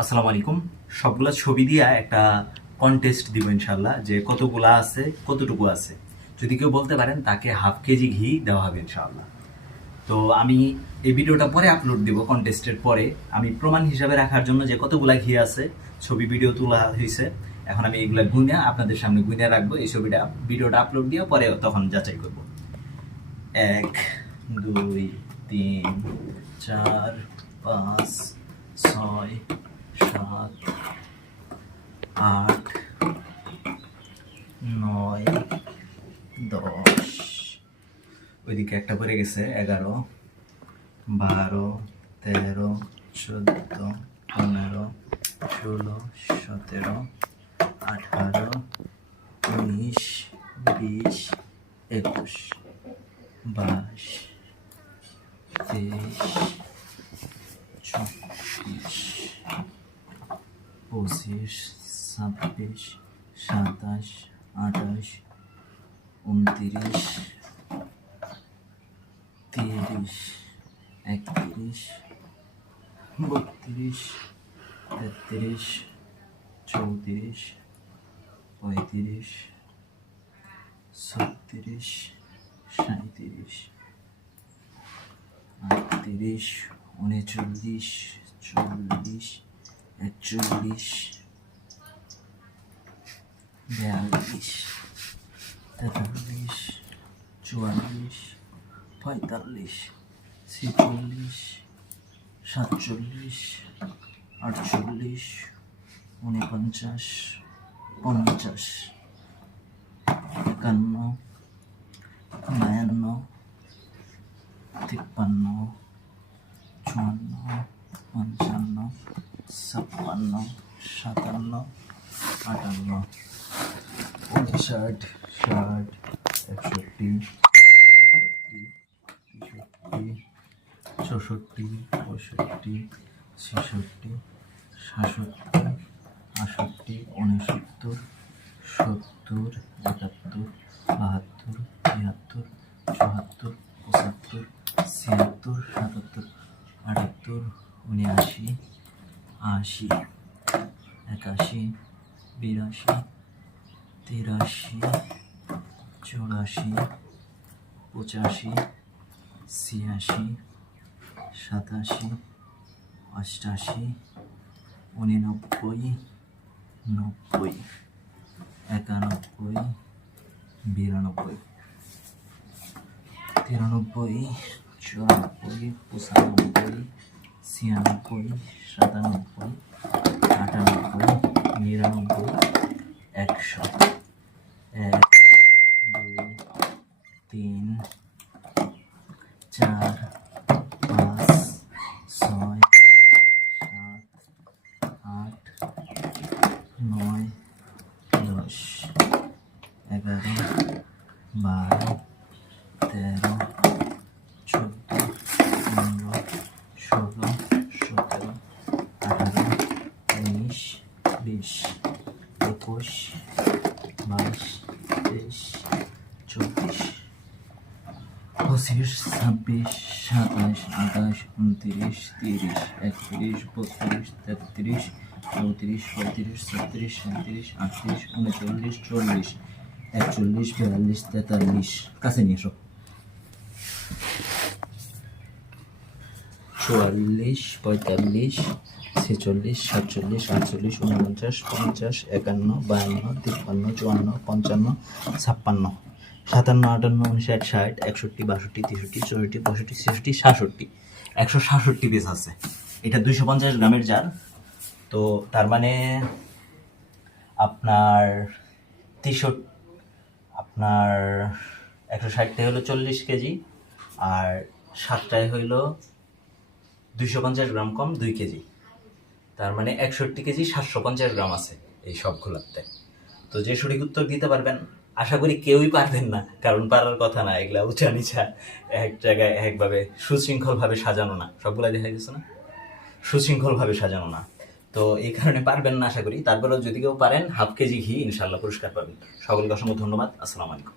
আসসালামু আলাইকুম। সবগুলা ছবি দিয়া একটা কন্টেস্ট দিব ইনশাল্লাহ, যে কতগুলা আছে কতটুকু আছে। যদি কেউ বলতে পারেন তাকে হাফ কেজি ঘি দেওয়া হবে ইনশাল্লাহ। তো আমি এই ভিডিওটা পরে আপলোড দিব, কন্টেস্টের পরে। আমি প্রমাণ হিসাবে রাখার জন্য যে কতগুলা ঘি আছে, ছবি ভিডিও তোলা হয়েছে, এখন আমি এগুলা গুনে আপনাদের সামনে গুনে রাখবো। এই ভিডিওটা আপলোড দিয়ে পরে তখন যাচাই করব। 1 2 3 4 5 6 7 8 9 10। ওইদিকে একটা পড়ে গেছে, 11 12 13 14 15 16 17 18 19 20 21 22 23 24 25 26 27 28 29 30 31 32 33 34 35 36 37 38 39 40 41 42 43 44 45 46 47 48 49 50 51 52 53 54 55 56 57 58 59 60 61 62 63 64 65 66 67 68 69 70 71 72 73 74 75 78 79 80 81 82 83 84 85 86 87 88 89 90 91 92 93 94 95 96 97 98 99 100 1 2 3 4 5 6 7 8 9 10 11 12 13 14 15 16 17 18 19 20 21 22 23 24 25 26 27 28 29 30 31 32 33 34 35 36 37 38 39 40 41 42 43 কাছে নিয়ে এসো। 44 45 46 47 48 49 50 51 52 53 54 55 56 57 58 59 60 61 62 63 64 65 66 166 পিস আছে। এটা 250 গ্রামের জার। তো তার মানে আপনার 160টাই হলো 40 কেজি, আর 7টায় হইল 250 গ্রাম কম 2 কেজি। তার মানে 61 কেজি 750 গ্রাম আছে এই সবগুলোতে। তো যে সঠিক উত্তর দিতে পারবেন, আশা করি কেউই পারবেন না, কারণ পারার কথা না, এগুলা উঁচা নিচা এক জায়গায় একভাবে সুশৃঙ্খলভাবে সাজানো না, সবগুলা দেখা গেছে না, সুশৃঙ্খলভাবে সাজানো না। তো এই কারণে পারবেন না আশা করি। তারপরেও যদি কেউ পারেন, হাফ কেজি ঘি ইনশাল্লাহ পুরস্কার পাবেন। সকলকে অসংখ্য ধন্যবাদ। আসসালামু আলাইকুম।